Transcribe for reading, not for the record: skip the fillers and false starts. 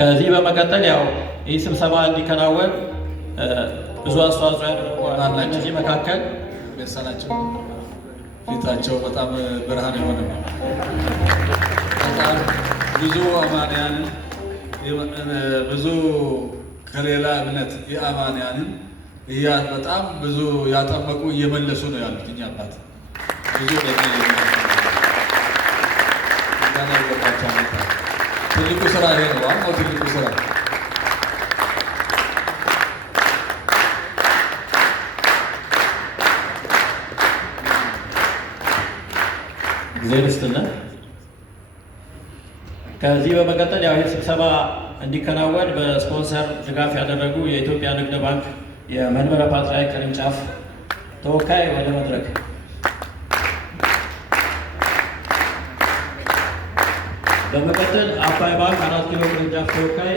ከዚህ በመቀጠል ያው ይህ ስብሰባ እንዲከናወን ብዙ አስተዋጽኦ ያደረጉ እነዚህ መካከል ቤተሰናቸው ፊታቸው በጣም ብርሃን የሆነ ነው። በጣም ብዙ አማንያን ብዙ ከሌላ እምነት የአማንያንን በጣም ብዙ ያጠመቁ እየመለሱ ነው ያሉት። እኛ አባት ብዙ ትልቁ ስራ ይሄ ነው። ዋናው ትልቁ ስራ ጊዜ ርስትና ከዚህ በመቀጠል ያው ስብሰባ እንዲከናወን በስፖንሰር ድጋፍ ያደረጉ የኢትዮጵያ ንግድ ባንክ የመንበረ ፓትርያርክ ቅርንጫፍ ተወካይ ወደ መድረክ። በመቀጠል አባይ ባንክ 4 ኪሎ ቅርንጫፍ ተወካይ